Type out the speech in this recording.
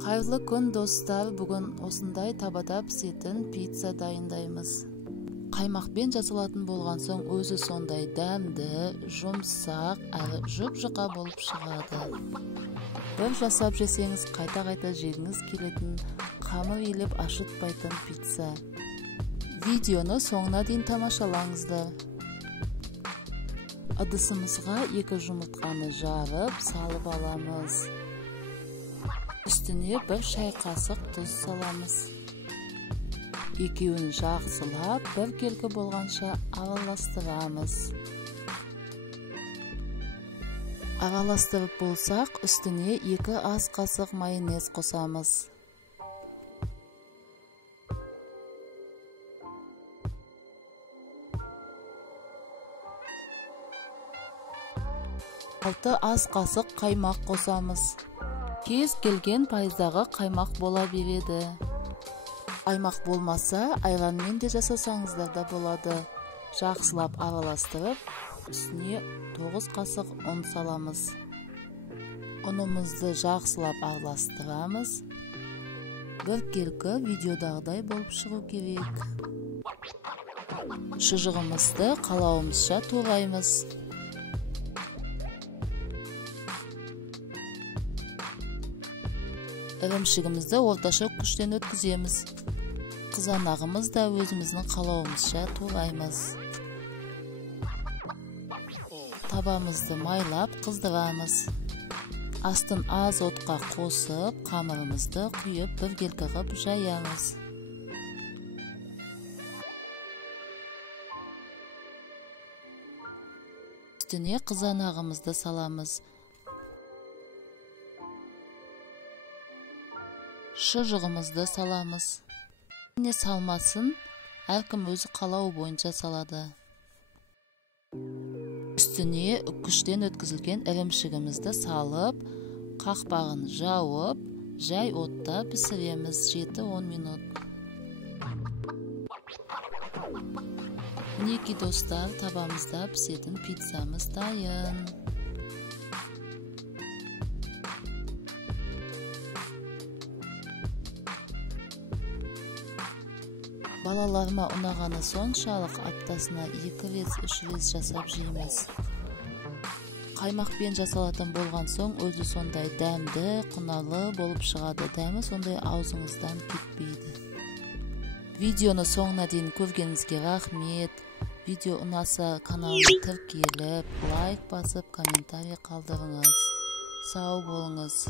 Қайырлы күн достар, бүгін осындай табада пісетін пицца дайындаймыз. Қаймақпен жасалатын болған соң өзі сондай дәмді, жұмсақ, әрі жұп-жұқа болып шығады. Бір жасап жесеңіз қайта-қайта жегіңіз келетін, қамыр илеп ашытпайтын пицца. Видеоны соңына дейін тамашалаңыздар. Ыдысымызға 2 жұмыртқаны жарып, салып аламыз. Üstüne 1 шай қасық тұз саламыз. Екеуін жақсылап, 1 келкі болғанша араластырамыз. Араластырып болсақ, үстіне 2 ас қасық майонез қосамыз. Алты ас қасық қаймақ қосамыз. Кез келген пайыздағы қаймақ бола береді. Аймақ болмаса, айранмен де жасасаңыздар да болады. Жақсылап араластырып, үстіне 9 қасық ұн саламыз. Ұнымызды жақсылап араластырамыз. 1 келкі видеодағыдай болып шығу керек. Шұжығымызды қалауымызша тураймыз. Ірімшігімізді орташа күштен өткіземіз. Қызанағымыз да өзіміздің қалауымызша тураймыз. Табамызды майлап қыздырамыз. Астын аз отқа қосып, қамырымызды құйып 1 келкі қып жаямыз. Үстіне қызанағымызды саламыз. Шұжығымызды саламыз. Не салмасын, әркім өзі қалауы бойынша салады. Үстіне күштен өткізілген ірімшігімізді салып, қақпағын жауып, жай отта пісіреміз 7-10 минут. Мінекей достар, табамызда пісетін пиццамыз дайын. Балаларыма ұнағаны соншалық аптасына 2-3 рет жасап жейміз. Қаймақпен жасалатын болған соң өзі сондай дәмді, құнарлы болып шығады. Дәмі сондай аузыңыздан кетпейді. Видеоны соңына дейін көргеніңізге рахмет. Видео ұнаса каналымды тіркеліп, лайк басып, комментарий қалдырыңыз. Сау болыңыз.